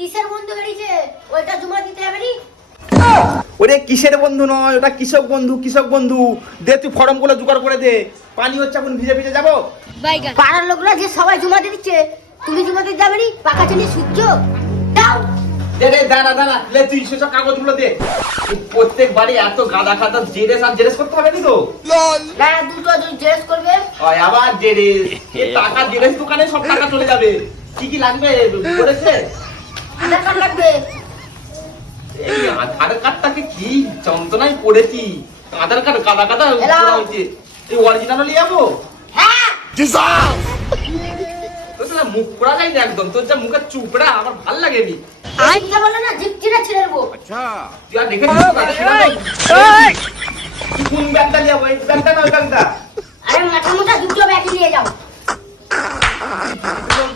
কিসের বন্ধু বেরিয়েছে ওইটা জমা দিতে হবে নি? ওরে কিসের বন্ধু নয়, ওটা কৃষক বন্ধু, কৃষক বন্ধু। দে তুই ফর্মগুলো জোগাড় করে দে, পানি হচ্ছে এখন ভিজে ভিজে যাবো। পাড়ার লোকরা যে সবাই জমা দিয়ে দিচ্ছে, তুমি জমা দিতে যাবে নি? পাকা চলি সূর্য দাও। দে দে, দাঁড়া দাঁড়া, লে তুই সেসব কাগজগুলো দে। প্রত্যেক বাড়ি এত গাদা খাতা জেরেস আর জেরেস করতে হবে নি তো? না দুটো জেরক্স করবে। ওই আবার জেরেস, এ টাকা জেরেস দোকানে সব টাকা চলে যাবে। কি কি লাগবে বলেছে? আধার কার্ড লাগবে। এই আধার কার্ডটাকে কি যন্ত্রণায় পড়েছি। আধার কার্ড কাদা কাদা করা হয়েছে। এই অরিজিনাল নিয়ে যাবো? হ্যাঁ তোর না মুখ পড়া যায় না একদম, তোর যা মুখের চুপড়া আমার ভাল লাগেনি। আজকে বলে না জিপ চিরা ছিড়ে দেবো। তুই আর দেখেছিস তুই কোন ব্যাগটা নিয়ে যাবো? এই ব্যাগটা না ওই ব্যাগটা? আরে মাথা মোটা দুটো ব্যাগ নিয়ে যাও।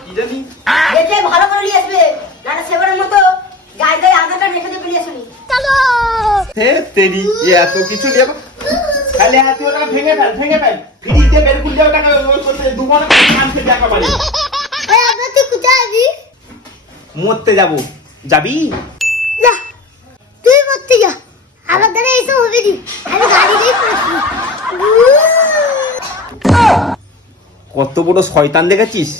কি জানি দেখে ভালো করে নিয়ে আসবে, না সেবারের মতো গায়ে গায়ে আধার কার্ড রেখে দিয়ে শুনি। চলো হে তেরি, এত কিছু নিয়ে যাবো। খালি হাতে ওটা ভেঙে ফেল, ভেঙে ফেল। ফ্রিজে বের করে যাও টাকা ওই করতে দুবারে কানতে টাকা পারে। এই আবার তুই কোথায় যাবি? মরতে যাবো। যাবি? যা তুই মরতে যা, আমার দ্বারা এসব হবে নি। আমি গাড়ি দিয়ে পড়ছি। কত বড় শয়তান দেখেছিস?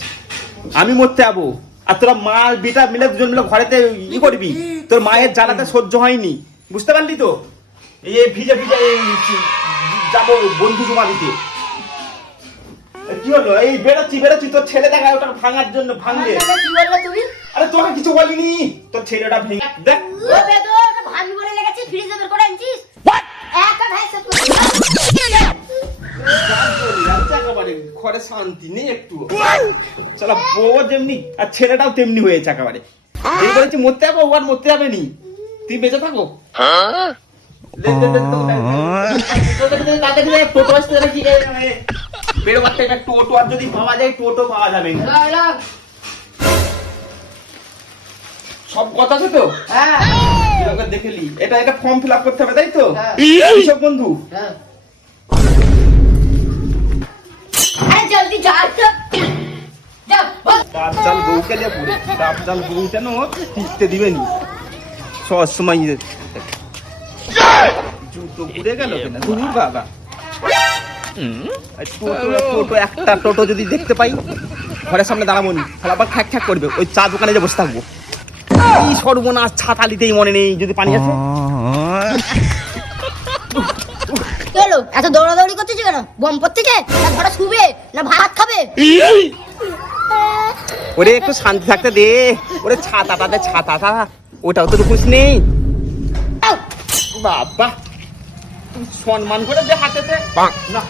আমি মরতে যাবো আর তোরা মা বেটা মিলে দুজন মিলে ঘরেতে ই করবি। তোর মায়ের জ্বালাতে সহ্য হয়নি, বুঝতে পারলি তো? এই ভিজে ভিজে যাবো বন্ধু জমা দিতে। কি হলো? এই বেরোচ্ছি বেরোচ্ছি, তোর ছেলে দেখা ওটা ভাঙার জন্য ভাঙবে। কি বললে তুমি? আরে তোকে কিছু বলিনি, তোর ছেলেটা ভেঙে দেখ। ও বেদো ওটা ভাবি বলে লেগেছে, ফ্রিজে বের করে আনছিস। একটা ঢাই সেট করে ঘরে শান্তি নেই একটু। চলো বউ যেমনি আর ছেলেটাও তেমনি হয়েছে একেবারে। এই বলেছি মরতে যাবো, ও আর মরতে যাবে নি। তুই বেঁচে থাকো। টোটো আসতে কি বেরোবার টাইমে টোটো আর যদি পাওয়া যায় টোটো পাওয়া যাবে না। সব কথা আছে তো? হ্যাঁ দেখে লি। এটা এটা ফর্ম ফিল আপ করতে হবে তাই তো? হ্যাঁ। কৃষক বন্ধু হ্যাঁ। আরে জলদি যা তো। যা ডাব জাল বউকে দিয়ে পুরে ডাব জাল বউ কেন টিকতে দিবে নি সব সময় জুতো ঘুরে গেল কেন দূর বাবা। টোটো একটা টোটো যদি দেখতে পাই ঘরের সামনে দাঁড়াবো নি, তাহলে আবার খ্যাক খ্যাক করবে। ওই চা দোকানে যে বসে থাকবো। এই সর্বনাশ, ছাতা নিতেই মনে নেই যদি পানি আছে। চলো এত দৌড়াদৌড়ি করতেছ কেন? বম পড়তেছে না ঘরে শুবে না ভাত খাবে? ওরে একটু শান্তি থাকতে দে। ওরে ছাতাটা দে, ছাতাটা ওটাও তো খুশ নেই বাবা। সম্মান করে দে হাতেতে না।